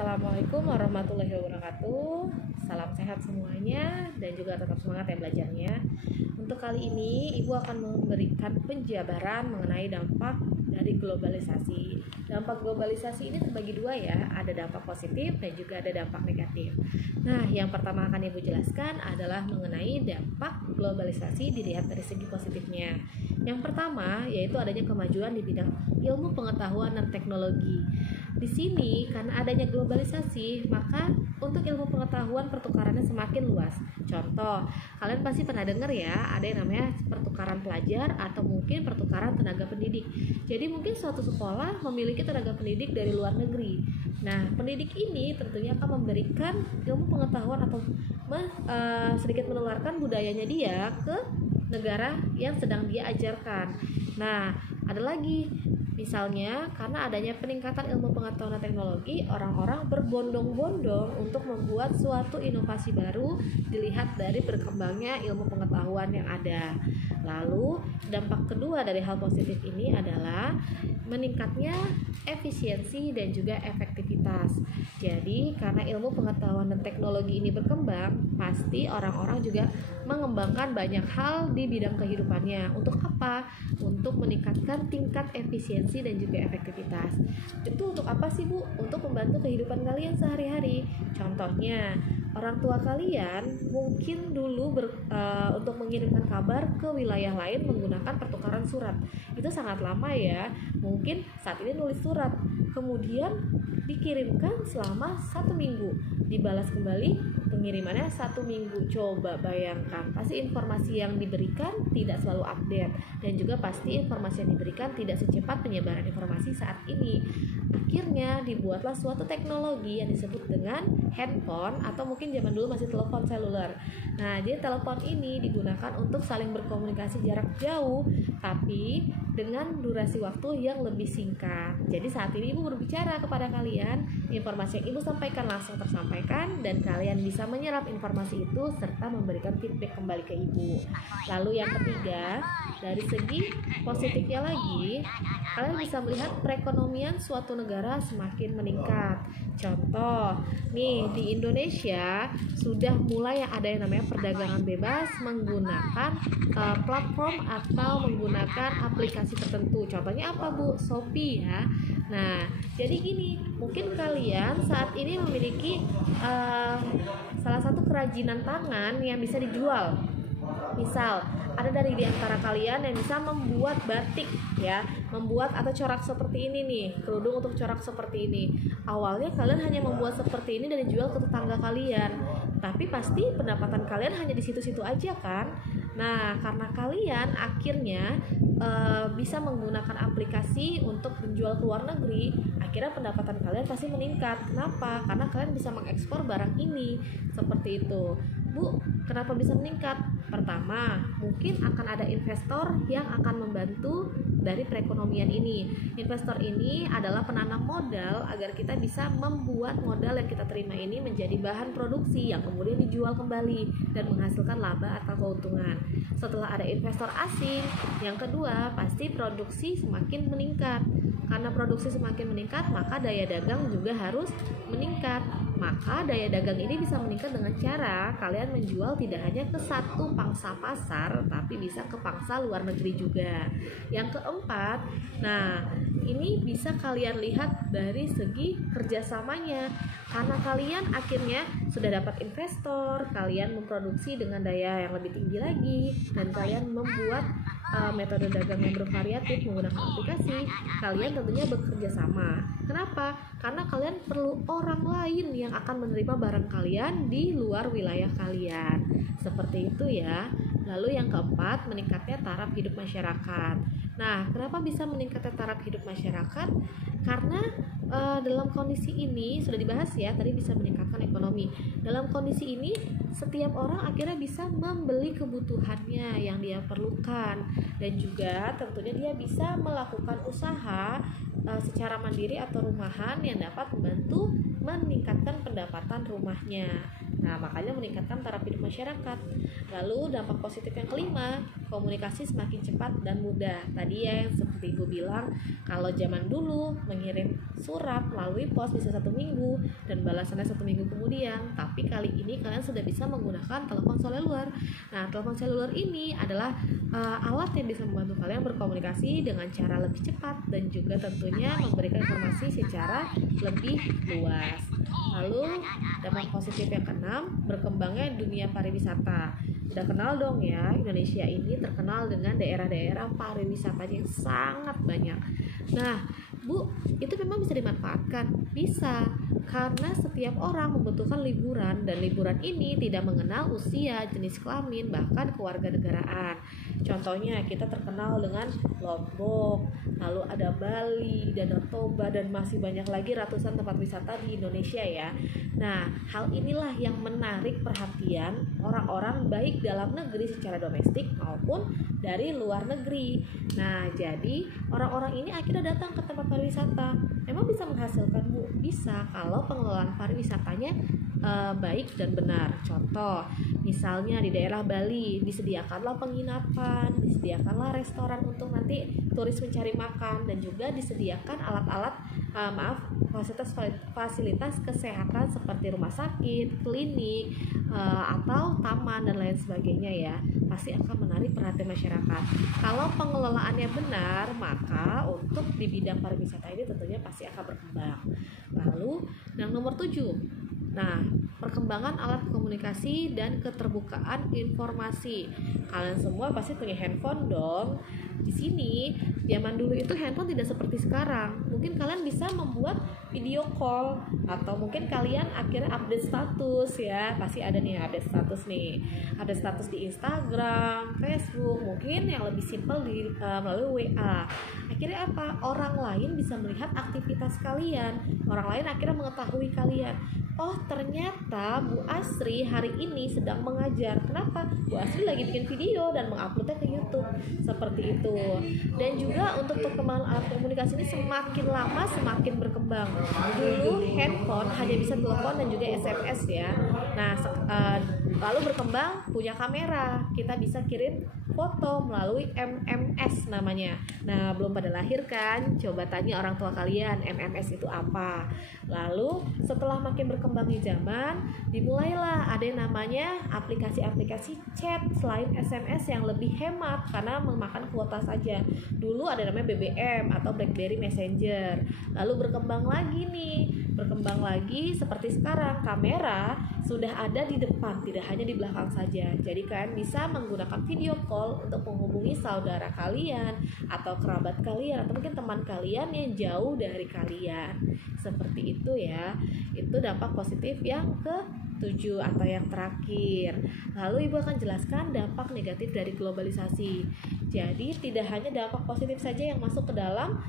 Assalamualaikum warahmatullahi wabarakatuh. Salam sehat semuanya dan juga tetap semangat ya belajarnya. Untuk kali ini Ibu akan memberikan penjabaran mengenai dampak dari globalisasi. Dampak globalisasi ini terbagi dua ya, ada dampak positif dan juga ada dampak negatif. Nah, yang pertama akan Ibu jelaskan adalah mengenai dampak globalisasi dilihat dari segi positifnya. Yang pertama yaitu adanya kemajuan di bidang ilmu pengetahuan dan teknologi. Di sini karena adanya globalisasi, maka untuk ilmu pengetahuan pertukarannya semakin luas. Contoh, kalian pasti pernah dengar ya, ada yang namanya pertukaran pelajar atau mungkin pertukaran tenaga pendidik. Jadi mungkin suatu sekolah memiliki tenaga pendidik dari luar negeri. Nah, pendidik ini tentunya akan memberikan ilmu pengetahuan atau sedikit menularkan budayanya dia ke negara yang sedang dia ajarkan. Nah, ada lagi, misalnya karena adanya peningkatan ilmu pengetahuan dan teknologi, orang-orang berbondong-bondong untuk membuat suatu inovasi baru dilihat dari berkembangnya ilmu pengetahuan yang ada. Lalu dampak kedua dari hal positif ini adalah meningkatnya efisiensi dan juga efektivitas. Jadi karena ilmu pengetahuan dan teknologi ini berkembang, pasti orang-orang juga mengembangkan banyak hal di bidang kehidupannya. Untuk apa? Untuk meningkatkan tingkat efisiensi dan juga efektivitas. Itu untuk apa sih Bu? Untuk membantu kehidupan kalian sehari-hari. Contohnya, orang tua kalian mungkin dulu untuk mengirimkan kabar ke wilayah lain menggunakan pertukaran surat. Itu sangat lama ya. Mungkin saat ini nulis surat, kemudian dikirimkan selama 1 minggu, dibalas kembali pengirimannya 1 minggu. Coba bayangkan, pasti informasi yang diberikan tidak selalu update, dan juga pasti informasi yang diberikan tidak secepat penyebaran informasi saat ini. Akhirnya dibuatlah suatu teknologi yang disebut dengan handphone, atau mungkin zaman dulu masih telepon seluler. Nah, jadi telepon ini digunakan untuk saling berkomunikasi jarak jauh, tapi dengan durasi waktu yang lebih singkat. Jadi saat ini Ibu berbicara kepada kalian, informasi yang Ibu sampaikan langsung tersampaikan, dan kalian bisa menyerap informasi itu serta memberikan feedback kembali ke Ibu. Lalu yang ketiga, dari segi positifnya lagi, kalian bisa melihat perekonomian suatu negara semakin meningkat. Contoh, nih di Indonesia sudah mulai ada yang namanya perdagangan bebas menggunakan platform atau menggunakan aplikasi tertentu. Contohnya apa Bu? Shopee ya. Nah, jadi gini, mungkin kalian saat ini memiliki salah satu kerajinan tangan yang bisa dijual. Misal, ada dari di antara kalian yang bisa membuat batik ya, membuat atau corak seperti ini nih, kerudung untuk corak seperti ini. Awalnya kalian hanya membuat seperti ini dan dijual ke tetangga kalian, tapi pasti pendapatan kalian hanya di situ-situ aja kan. Nah, karena kalian akhirnya bisa menggunakan aplikasi untuk menjual ke luar negeri, akhirnya pendapatan kalian pasti meningkat. Kenapa? Karena kalian bisa mengekspor barang ini. Seperti itu. Bu, kenapa bisa meningkat? Pertama, mungkin akan ada investor yang akan membantu dari perekonomian ini. Investor ini adalah penanam modal agar kita bisa membuat modal yang kita terima ini menjadi bahan produksi yang kemudian dijual kembali dan menghasilkan laba atau keuntungan. Setelah ada investor asing, yang kedua pasti produksi semakin meningkat. Karena produksi semakin meningkat, maka daya dagang juga harus meningkat. Maka daya dagang ini bisa meningkat dengan cara kalian menjual tidak hanya ke satu pangsa pasar, tapi bisa ke pangsa luar negeri juga. Yang keempat, nah ini bisa kalian lihat dari segi kerjasamanya. Karena kalian akhirnya sudah dapat investor, kalian memproduksi dengan daya yang lebih tinggi lagi, dan kalian membuat metode dagang yang bervariatif menggunakan aplikasi. Kalian tentunya bekerja sama. Kenapa? Karena kalian perlu orang lain yang akan menerima barang kalian di luar wilayah kalian. Seperti itu ya. Lalu yang keempat, meningkatnya taraf hidup masyarakat. Nah, kenapa bisa meningkatnya taraf hidup masyarakat? Karena dalam kondisi ini sudah dibahas ya, tadi bisa meningkatkan ekonomi. Dalam kondisi ini setiap orang akhirnya bisa membeli kebutuhannya yang dia perlukan, dan juga tentunya dia bisa melakukan usaha secara mandiri atau rumahan yang dapat membantu meningkatkan pendapatan rumahnya. Nah, makanya meningkatkan taraf hidup masyarakat. Lalu dampak positif yang kelima, komunikasi semakin cepat dan mudah. Tadi ya yang seperti Ibu bilang, kalau zaman dulu mengirim surat melalui pos bisa 1 minggu dan balasannya 1 minggu kemudian, tapi kali ini kalian sudah bisa menggunakan telepon seluler. Nah, telepon seluler ini adalah alat yang bisa membantu kalian berkomunikasi dengan cara lebih cepat dan juga tentunya memberikan informasi secara lebih luas. Lalu dampak positif yang keenam, berkembangnya dunia pariwisata. Udah kenal dong ya, Indonesia ini terkenal dengan daerah-daerah pariwisatanya yang sangat banyak. Nah, Bu, itu memang bisa dimanfaatkan? Bisa, karena setiap orang membutuhkan liburan dan liburan ini tidak mengenal usia, jenis kelamin, bahkan kewarganegaraan. Contohnya kita terkenal dengan Lombok, lalu ada Bali, Danau Toba, dan masih banyak lagi ratusan tempat wisata di Indonesia ya. Nah, hal inilah yang menarik perhatian orang-orang baik dalam negeri secara domestik maupun dari luar negeri. Nah, jadi orang-orang ini akhirnya datang ke tempat pariwisata. Memang bisa menghasilkan, Bu? Bisa kalau pengelolaan pariwisatanya baik dan benar. Contoh, misalnya di daerah Bali disediakanlah penginapan, disediakanlah restoran untuk nanti turis mencari makan, dan juga disediakan alat-alat fasilitas kesehatan seperti rumah sakit, klinik, atau taman dan lain sebagainya ya. Pasti akan menarik perhatian masyarakat. Kalau pengelolaannya benar, maka untuk di bidang pariwisata ini tentunya pasti akan berkembang. Lalu yang nomor 7, nah, perkembangan alat komunikasi dan keterbukaan informasi. Kalian semua pasti punya handphone dong. Di sini, zaman dulu itu handphone tidak seperti sekarang. Mungkin kalian bisa membuat video call, atau mungkin kalian akhirnya update status ya. Pasti ada nih update status nih. Update status di Instagram, Facebook, mungkin yang lebih simpel melalui WA. Akhirnya apa? Orang lain bisa melihat aktivitas kalian. Orang lain akhirnya mengetahui kalian. Oh, ternyata Bu Asri hari ini sedang mengajar. Kenapa? Bu Asri lagi bikin video dan menguploadnya ke YouTube. Seperti itu. Dan juga untuk perkembangan alat komunikasi ini semakin lama semakin berkembang. Dulu handphone hanya bisa telepon dan juga SMS ya. Nah, lalu berkembang punya kamera. Kita bisa kirim foto melalui MMS namanya. Nah, belum pada lahir kan? Coba tanya orang tua kalian, MMS itu apa? Lalu setelah makin berkembangnya zaman, dimulailah ada yang namanya aplikasi-aplikasi chat selain SMS yang lebih hemat karena memakan kuota saja. Dulu ada namanya BBM atau BlackBerry Messenger. Lalu berkembang lagi seperti sekarang, kamera sudah ada di depan, tidak hanya di belakang saja. Jadi kalian bisa menggunakan video call untuk menghubungi saudara kalian atau kerabat kalian atau mungkin teman kalian yang jauh dari kalian. Seperti itu ya. Itu dampak positif yang ke-7 atau yang terakhir. Lalu Ibu akan jelaskan dampak negatif dari globalisasi. Jadi tidak hanya dampak positif saja yang masuk ke dalam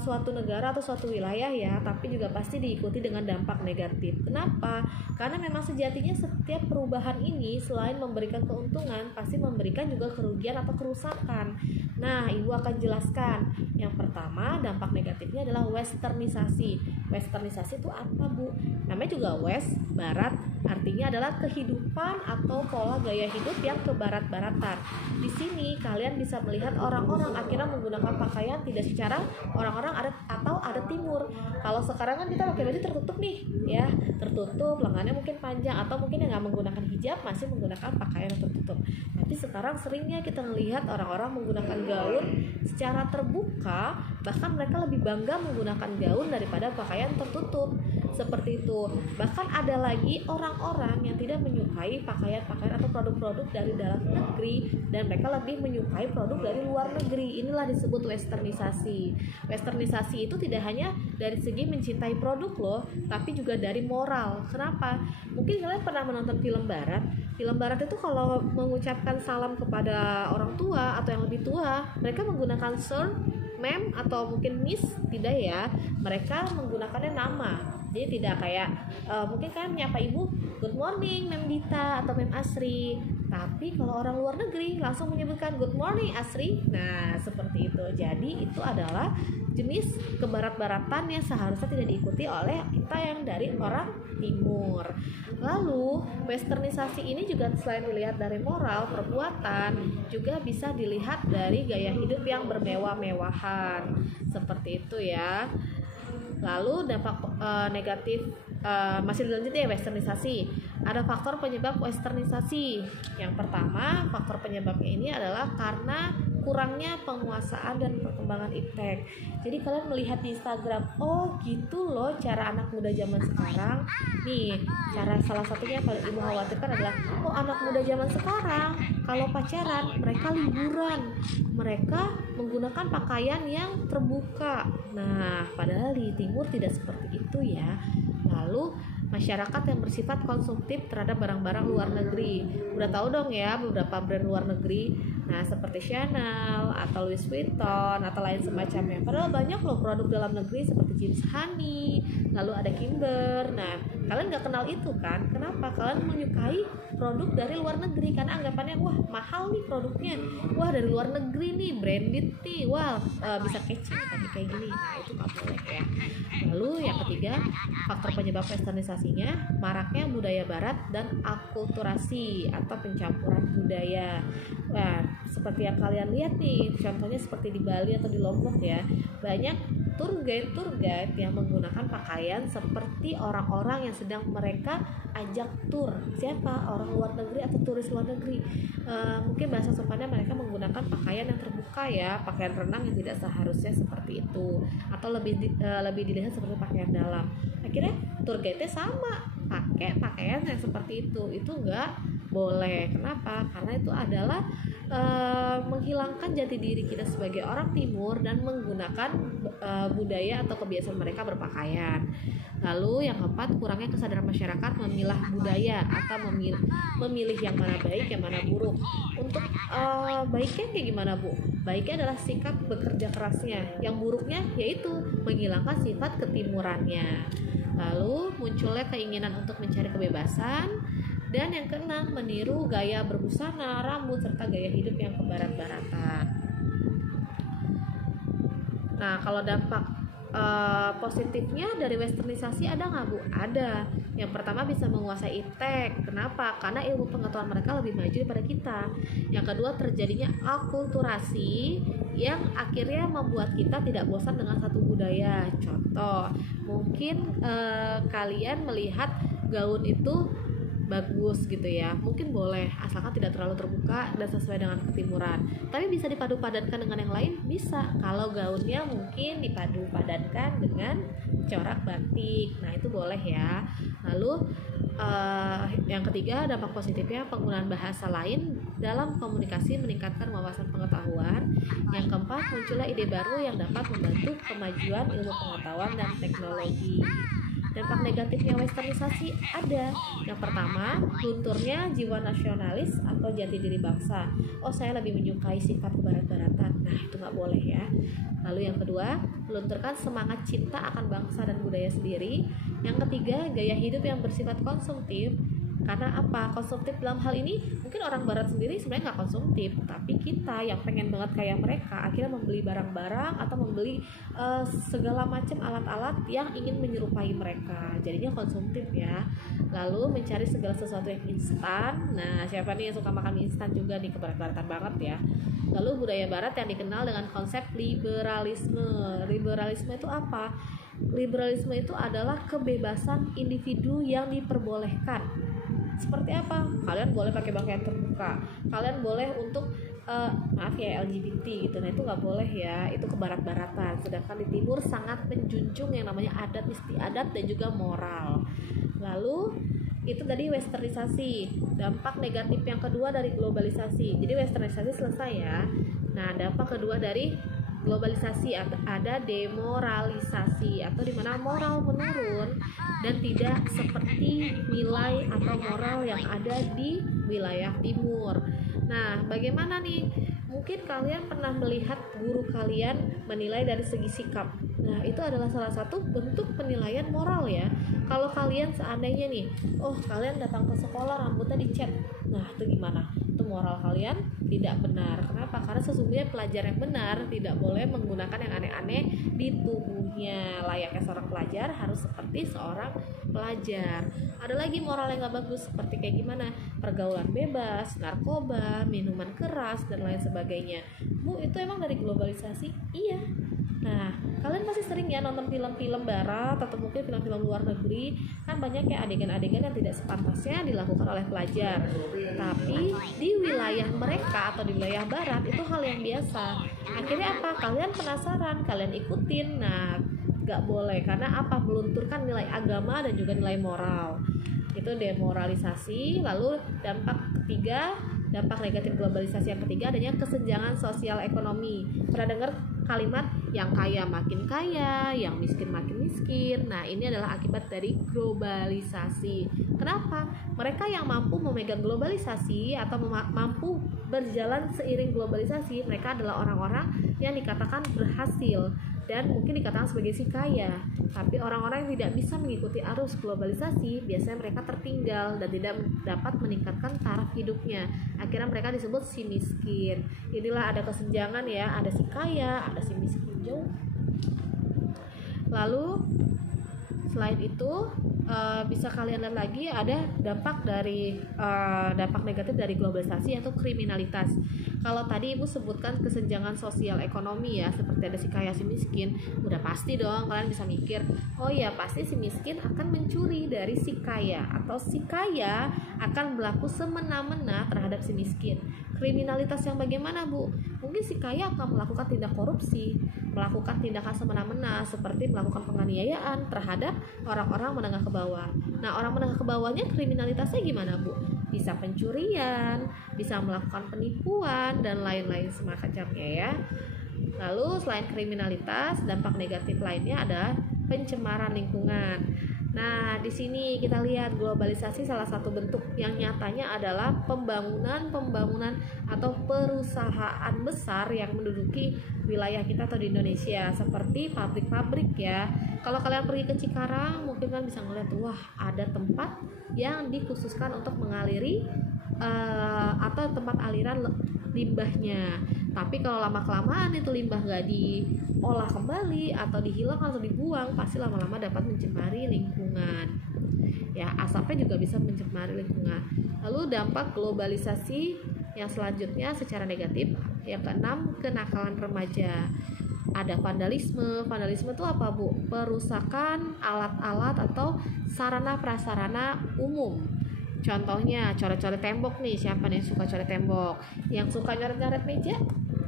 suatu negara atau suatu wilayah ya, tapi juga pasti diikuti dengan dampak negatif. Kenapa? Karena memang sejatinya setiap perubahan ini selain memberikan keuntungan, pasti memberikan juga kerugian atau kerusakan. Nah, Ibu akan jelaskan. Yang pertama, dampak negatifnya adalah westernisasi. Westernisasi itu apa, Bu? Namanya juga west, barat, artinya adalah kehidupan atau pola gaya hidup yang kebarat-baratan. Di sini kalian bisa melihat orang-orang akhirnya menggunakan pakaian tidak secara orang-orang adat timur. Kalau sekarang kan kita pakai baju tertutup nih, ya, tertutup, lengannya mungkin panjang, atau mungkin yang nggak menggunakan hijab masih menggunakan pakaian yang tertutup. Tapi sekarang seringnya kita melihat orang-orang menggunakan gaun secara terbuka, bahkan mereka lebih bangga menggunakan gaun daripada pakaian tertutup. Seperti itu. Bahkan ada lagi orang-orang yang tidak menyukai pakaian-pakaian atau produk-produk dari dalam negeri dan mereka lebih menyukai produk dari luar negeri. Inilah disebut westernisasi. Westernisasi itu tidak hanya dari segi mencintai produk loh, tapi juga dari moral. Kenapa? Mungkin kalian pernah menonton film barat. Film barat itu kalau mengucapkan salam kepada orang tua atau yang lebih tua, mereka menggunakan sir, ma'am, atau mungkin miss. Tidak ya, mereka menggunakannya nama. Jadi tidak kayak mungkin kan menyapa ibu, good morning Mem Dita atau Mem Asri. Tapi kalau orang luar negeri langsung menyebutkan good morning Asri. Nah, seperti itu. Jadi itu adalah jenis kebarat-baratan yang seharusnya tidak diikuti oleh kita yang dari orang timur. Lalu westernisasi ini juga selain dilihat dari moral, perbuatan, juga bisa dilihat dari gaya hidup yang bermewah-mewahan. Seperti itu ya. Lalu dampak negatif masih dilanjut ya westernisasi. Ada faktor penyebab westernisasi. Yang pertama, faktor penyebabnya ini adalah karena kurangnya penguasaan dan perkembangan iptek. Jadi kalian melihat di Instagram, oh gitu loh cara anak muda zaman sekarang. Nih, cara salah satunya yang paling ibu khawatirkan adalah, oh anak muda zaman sekarang kalau pacaran mereka liburan, mereka menggunakan pakaian yang terbuka. Nah, padahal di timur tidak seperti itu ya. Lalu masyarakat yang bersifat konsumtif terhadap barang-barang luar negeri. Udah tahu dong ya beberapa brand luar negeri. Nah, seperti Chanel atau Louis Vuitton atau lain semacamnya. Padahal banyak loh produk dalam negeri seperti James Honey, lalu ada Kimber. Nah, kalian nggak kenal itu kan? Kenapa? Kalian menyukai produk dari luar negeri karena anggapannya wah mahal nih produknya. Wah dari luar negeri nih, branded nih. Wah bisa catchy tapi kayak gini. Nah, itu nggak boleh ya. Lalu yang ketiga, faktor penyebab westernisasinya maraknya budaya barat dan akulturasi atau pencampuran budaya. Nah, seperti yang kalian lihat nih, contohnya seperti di Bali atau di Lombok ya, banyak tour guide yang menggunakan pakaian seperti orang-orang yang sedang mereka ajak tur. Siapa? Orang luar negeri atau turis luar negeri. Mungkin bahasa sopannya mereka menggunakan pakaian yang terbuka ya, pakaian renang yang tidak seharusnya seperti itu, atau lebih dilihat seperti pakaian dalam. Akhirnya tour guide-nya sama pakai pakaian yang seperti itu enggak boleh. Kenapa? Karena itu adalah menghilangkan jati diri kita sebagai orang timur dan menggunakan budaya atau kebiasaan mereka berpakaian. Lalu yang keempat, kurangnya kesadaran masyarakat memilah budaya atau memilih yang mana baik, yang mana buruk. Untuk baiknya kayak gimana Bu? Baiknya adalah sikap bekerja kerasnya. Yang buruknya yaitu menghilangkan sifat ketimurannya. Lalu munculnya keinginan untuk mencari kebebasan. Dan yang keenam, meniru gaya berbusana, rambut, serta gaya hidup yang kebarat-baratan. Nah, kalau dampak positifnya dari westernisasi ada nggak Bu? Ada. Yang pertama bisa menguasai iptek. Kenapa? Karena ilmu pengetahuan mereka lebih maju daripada kita. Yang kedua, terjadinya akulturasi yang akhirnya membuat kita tidak bosan dengan satu budaya. Contoh, mungkin kalian melihat gaun itu bagus gitu ya, mungkin boleh asalkan tidak terlalu terbuka dan sesuai dengan ketimuran. Tapi bisa dipadu-padankan dengan yang lain, bisa. Kalau gaunnya mungkin dipadu-padankan dengan corak batik, nah itu boleh ya. Lalu yang ketiga, dampak positifnya penggunaan bahasa lain dalam komunikasi meningkatkan wawasan pengetahuan. Yang keempat, munculnya ide baru yang dapat membantu kemajuan ilmu pengetahuan dan teknologi. Dampak negatifnya westernisasi ada. Yang pertama, lunturnya jiwa nasionalis atau jati diri bangsa. Oh, saya lebih menyukai sifat kebarat-baratan. Nah, itu nggak boleh ya. Lalu yang kedua, melunturkan semangat cinta akan bangsa dan budaya sendiri. Yang ketiga, gaya hidup yang bersifat konsumtif. Karena apa? Konsumtif dalam hal ini mungkin orang barat sendiri sebenarnya nggak konsumtif, tapi kita yang pengen banget kayak mereka akhirnya membeli barang-barang atau membeli segala macam alat-alat yang ingin menyerupai mereka, jadinya konsumtif ya. Lalu mencari segala sesuatu yang instan. Nah, siapa nih yang suka makan mie instan juga nih, kebarat-baratan banget ya. Lalu budaya barat yang dikenal dengan konsep liberalisme. Liberalisme itu apa? Liberalisme itu adalah kebebasan individu yang diperbolehkan. Seperti apa? Kalian boleh pakai pakaian terbuka, kalian boleh untuk maaf ya LGBT gitu. Nah, itu nggak boleh ya, itu kebarat-baratan. Sedangkan di timur sangat menjunjung yang namanya adat istiadat dan juga moral. Lalu itu tadi westernisasi. Dampak negatif yang kedua dari globalisasi. Jadi westernisasi selesai ya. Nah, dampak kedua dari globalisasi ada demoralisasi, atau dimana moral menurun dan tidak seperti nilai atau moral yang ada di wilayah timur. Nah, bagaimana nih? Mungkin kalian pernah melihat guru kalian menilai dari segi sikap. Nah, itu adalah salah satu bentuk penilaian moral ya. Kalau kalian seandainya nih, oh kalian datang ke sekolah rambutnya dicet, nah itu gimana? moral kalian tidak benar. Kenapa? Karena sesungguhnya pelajar yang benar tidak boleh menggunakan yang aneh-aneh di tubuhnya. Layaknya seorang pelajar harus seperti seorang pelajar. Ada lagi moral yang gak bagus, seperti kayak gimana? Pergaulan bebas, narkoba, minuman keras, dan lain sebagainya. Bu, itu emang dari globalisasi? Iya. Nah, kalian pasti sering ya nonton film-film barat atau mungkin film-film luar negeri, kan banyak kayak adegan-adegan yang tidak sepantasnya dilakukan oleh pelajar. Tapi di wilayah mereka atau di wilayah barat itu hal yang biasa. Akhirnya apa? Kalian penasaran, kalian ikutin. Nah, gak boleh, karena apa? Melunturkan nilai agama dan juga nilai moral. Itu demoralisasi. Lalu dampak ketiga, dampak negatif globalisasi yang ketiga adanya kesenjangan sosial ekonomi. Pernah dengar kalimat yang kaya makin kaya, yang miskin makin miskin? Nah, ini adalah akibat dari globalisasi. Kenapa? Mereka yang mampu memegang globalisasi atau mampu berjalan seiring globalisasi, mereka adalah orang-orang yang dikatakan berhasil dan mungkin dikatakan sebagai si kaya. Tapi orang-orang yang tidak bisa mengikuti arus globalisasi, biasanya mereka tertinggal dan tidak dapat meningkatkan taraf hidupnya. Akhirnya mereka disebut si miskin. Inilah ada kesenjangan ya, ada si kaya, ada si miskin jauh. Lalu selain itu bisa kalian lihat lagi ada dampak negatif dari globalisasi, yaitu kriminalitas. Kalau tadi ibu sebutkan kesenjangan sosial ekonomi ya, seperti ada si kaya si miskin, udah pasti dong kalian bisa mikir, oh ya pasti si miskin akan mencuri dari si kaya, atau si kaya akan berlaku semena-mena terhadap si miskin. Kriminalitas yang bagaimana bu? Mungkin si kaya akan melakukan tindak korupsi, melakukan tindakan semena-mena seperti melakukan penganiayaan terhadap orang-orang menengah ke bawah. Nah, orang menengah ke bawahnya kriminalitasnya gimana bu? Bisa pencurian, bisa melakukan penipuan dan lain-lain semacamnya ya. Lalu selain kriminalitas, dampak negatif lainnya ada pencemaran lingkungan. Nah, di sini kita lihat globalisasi salah satu bentuk yang nyatanya adalah pembangunan atau perusahaan besar yang menduduki wilayah kita atau di Indonesia, seperti pabrik-pabrik ya. Kalau kalian pergi ke Cikarang, mungkin kalian bisa ngeliat, wah ada tempat yang dikhususkan untuk mengaliri atau tempat aliran limbahnya. Tapi kalau lama-kelamaan itu limbah gak diolah kembali atau dihilangkan atau dibuang, pasti lama-lama dapat mencemari lingkungan. Ya, asapnya juga bisa mencemari lingkungan. Lalu dampak globalisasi yang selanjutnya secara negatif, yang keenam, kenakalan remaja. Ada vandalisme. Vandalisme itu apa bu? Perusakan alat-alat atau sarana prasarana umum. Contohnya coret-coret tembok nih, siapa nih yang suka coret tembok? Yang suka nyoret-nyoret meja?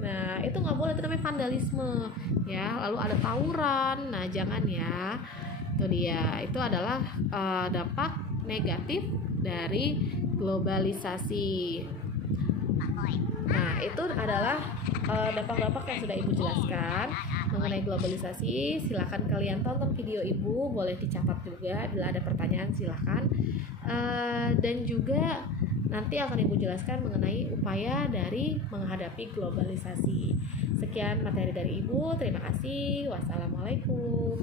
Nah, itu nggak boleh, itu namanya vandalisme ya. Lalu ada tawuran, nah jangan ya. Itu dia, itu adalah dampak negatif dari globalisasi. Nah, itu adalah dampak-dampak yang sudah ibu jelaskan mengenai globalisasi. Silakan kalian tonton video ibu, boleh dicatat juga bila ada pertanyaan silakan. Dan juga nanti akan ibu jelaskan mengenai upaya dari menghadapi globalisasi. Sekian materi dari ibu, terima kasih. Wassalamualaikum.